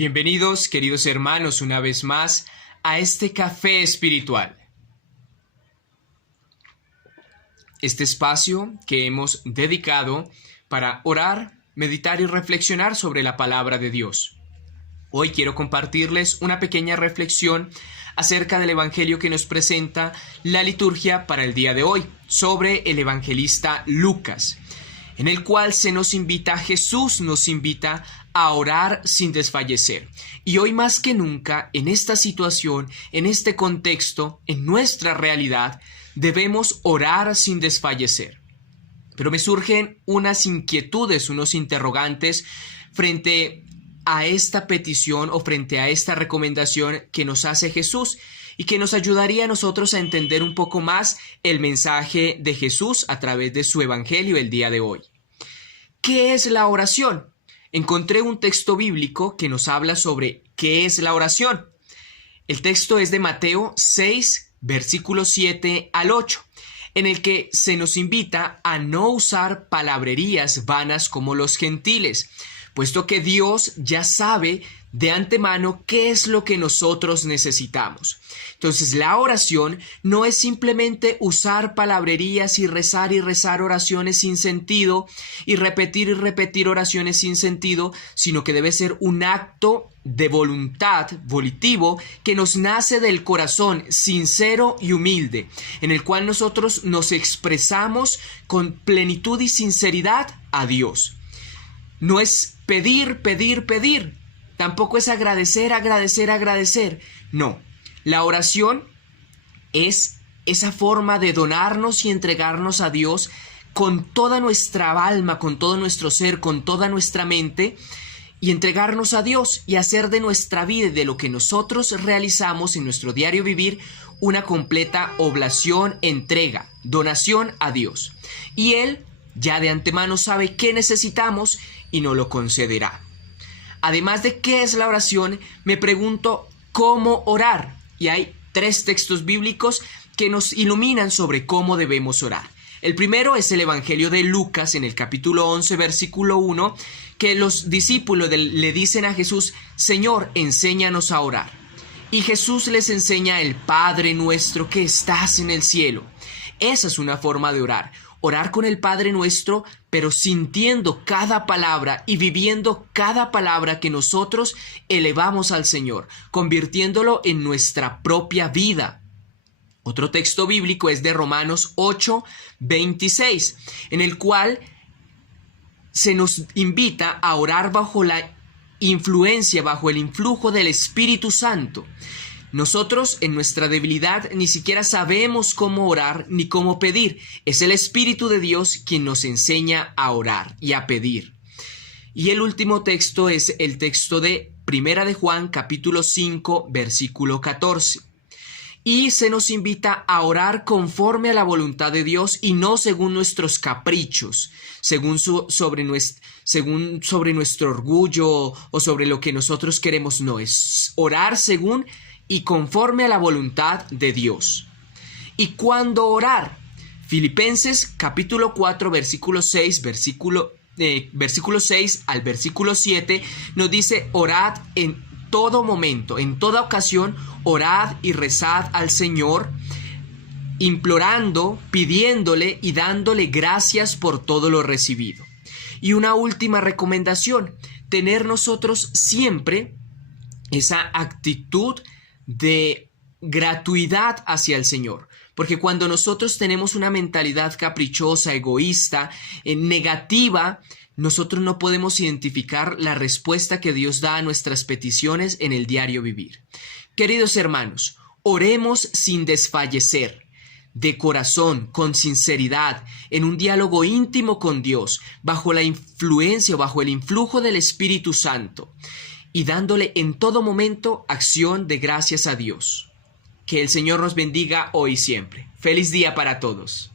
Bienvenidos, queridos hermanos, una vez más a este café espiritual. Este espacio que hemos dedicado para orar, meditar y reflexionar sobre la palabra de Dios. Hoy quiero compartirles una pequeña reflexión acerca del evangelio que nos presenta la liturgia para el día de hoy, sobre el evangelista Lucas, en el cual Jesús nos invita a orar sin desfallecer. Y hoy más que nunca, en esta situación, en este contexto, en nuestra realidad, debemos orar sin desfallecer. Pero me surgen unas inquietudes, unos interrogantes frente a esta petición o frente a esta recomendación que nos hace Jesús y que nos ayudaría a nosotros a entender un poco más el mensaje de Jesús a través de su evangelio el día de hoy. ¿Qué es la oración? Encontré un texto bíblico que nos habla sobre qué es la oración. El texto es de Mateo 6, versículos 7 al 8, en el que se nos invita a no usar palabrerías vanas como los gentiles, puesto que Dios ya sabe de antemano qué es lo que nosotros necesitamos. Entonces, la oración no es simplemente usar palabrerías y rezar oraciones sin sentido y repetir oraciones sin sentido, sino que debe ser un acto de voluntad, volitivo, que nos nace del corazón sincero y humilde, en el cual nosotros nos expresamos con plenitud y sinceridad a Dios. No es pedir. Tampoco es agradecer. No. La oración es esa forma de donarnos y entregarnos a Dios con toda nuestra alma, con todo nuestro ser, con toda nuestra mente, y entregarnos a Dios y hacer de nuestra vida y de lo que nosotros realizamos en nuestro diario vivir una completa oblación, entrega, donación a Dios. Y Él ya de antemano sabe qué necesitamos y nos lo concederá. Además de qué es la oración, me pregunto cómo orar. Y hay 3 textos bíblicos que nos iluminan sobre cómo debemos orar. El primero es el Evangelio de Lucas en el capítulo 11, versículo 1, que los discípulos le dicen a Jesús: Señor, enséñanos a orar. Y Jesús les enseña el Padre nuestro que estás en el cielo. Esa es una forma de orar. Orar con el Padre nuestro, pero sintiendo cada palabra y viviendo cada palabra que nosotros elevamos al Señor, convirtiéndolo en nuestra propia vida. Otro texto bíblico es de Romanos 8, 26, en el cual se nos invita a orar bajo la influencia, bajo el influjo del Espíritu Santo. Nosotros en nuestra debilidad ni siquiera sabemos cómo orar ni cómo pedir. Es el Espíritu de Dios quien nos enseña a orar y a pedir. Y el último texto es el texto de Primera de Juan, capítulo 5, versículo 14. Y se nos invita a orar conforme a la voluntad de Dios y no según nuestros caprichos, según sobre nuestro orgullo o sobre lo que nosotros queremos. No, es orar según y conforme a la voluntad de Dios. ¿Y cuándo orar? Filipenses capítulo 4, versículo 6 al versículo 7 nos dice: orad en todo momento, en toda ocasión, orad y rezad al Señor, implorando, pidiéndole y dándole gracias por todo lo recibido. Y una última recomendación: tener nosotros siempre esa actitud de gratuidad hacia el Señor, porque cuando nosotros tenemos una mentalidad caprichosa, egoísta, negativa, nosotros no podemos identificar la respuesta que Dios da a nuestras peticiones en el diario vivir. Queridos hermanos, oremos sin desfallecer, de corazón, con sinceridad, en un diálogo íntimo con Dios, bajo la influencia o bajo el influjo del Espíritu Santo, y dándole en todo momento acción de gracias a Dios. Que el Señor nos bendiga hoy y siempre. Feliz día para todos.